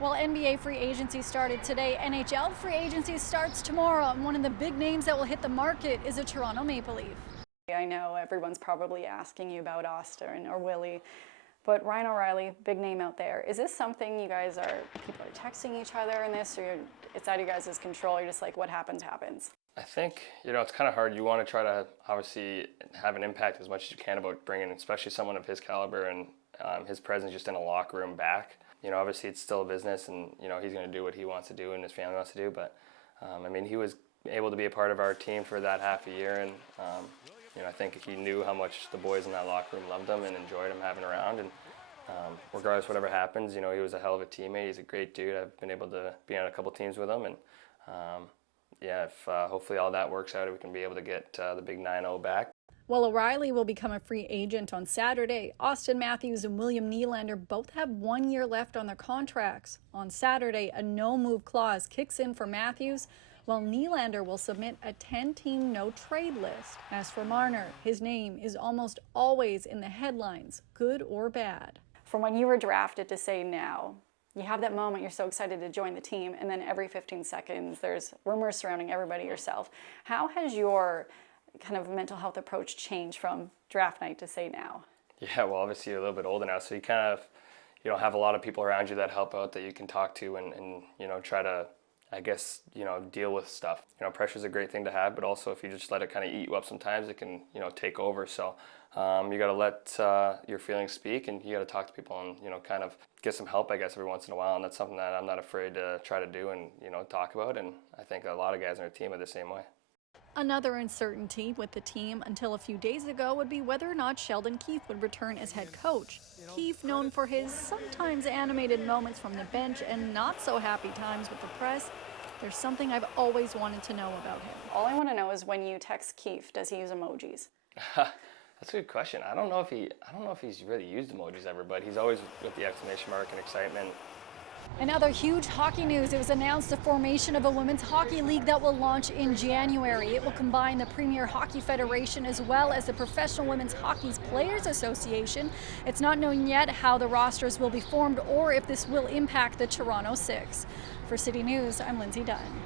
Well, NBA free agency started today. NHL free agency starts tomorrow. And one of the big names that will hit the market is a Toronto Maple Leaf. I know everyone's probably asking you about Austin or Willie, but Ryan O'Reilly, big name out there. Is this something you guys people are texting each other in this, or it's out of your guys' control? You're just like, what happens, happens? I think, it's kind of hard. You want to try to obviously have an impact as much as you can about bringing, especially someone of his caliber and his presence just in a locker room back. Obviously it's still a business, and he's going to do what he wants to do and his family wants to do. But he was able to be a part of our team for that half a year, and I think he knew how much the boys in that locker room loved him and enjoyed him having around. And regardless of whatever happens, he was a hell of a teammate. He's a great dude. I've been able to be on a couple teams with him, and if hopefully all that works out, we can be able to get the big 9-0 back. Well, O'Reilly will become a free agent on Saturday. Austin Matthews and William Nylander both have 1 year left on their contracts. On Saturday, a no-move clause kicks in for Matthews, while Nylander will submit a 10-team no-trade list. As for Marner, his name is almost always in the headlines, good or bad. From when you were drafted to say now, you have that moment, you're so excited to join the team, and then every 15 seconds there's rumors surrounding everybody yourself. How has your kind of mental health approach changed from draft night to say now? Yeah, well, obviously you're a little bit older now, so you kind of have a lot of people around you that help out, that you can talk to and try to, I guess, deal with stuff. Pressure's a great thing to have, but also if you just let it kind of eat you up sometimes, it can, take over. So you got to let your feelings speak, and you got to talk to people and, kind of get some help, I guess, every once in a while. And that's something that I'm not afraid to try to do and, talk about. And I think a lot of guys on our team are the same way. Another uncertainty with the team until a few days ago would be whether or not Sheldon Keefe would return as head coach. Keefe, known for his sometimes animated moments from the bench and not so happy times with the press, there's something I've always wanted to know about him. All I want to know is, when you text Keefe, does he use emojis? That's a good question. I don't know if he's really used emojis ever, but he's always with the exclamation mark and excitement. In other huge hockey news, it was announced the formation of a women's hockey league that will launch in January. It will combine the Premier Hockey Federation as well as the Professional Women's Hockey Players Association. It's not known yet how the rosters will be formed or if this will impact the Toronto Six. For City News, I'm Lindsay Dunn.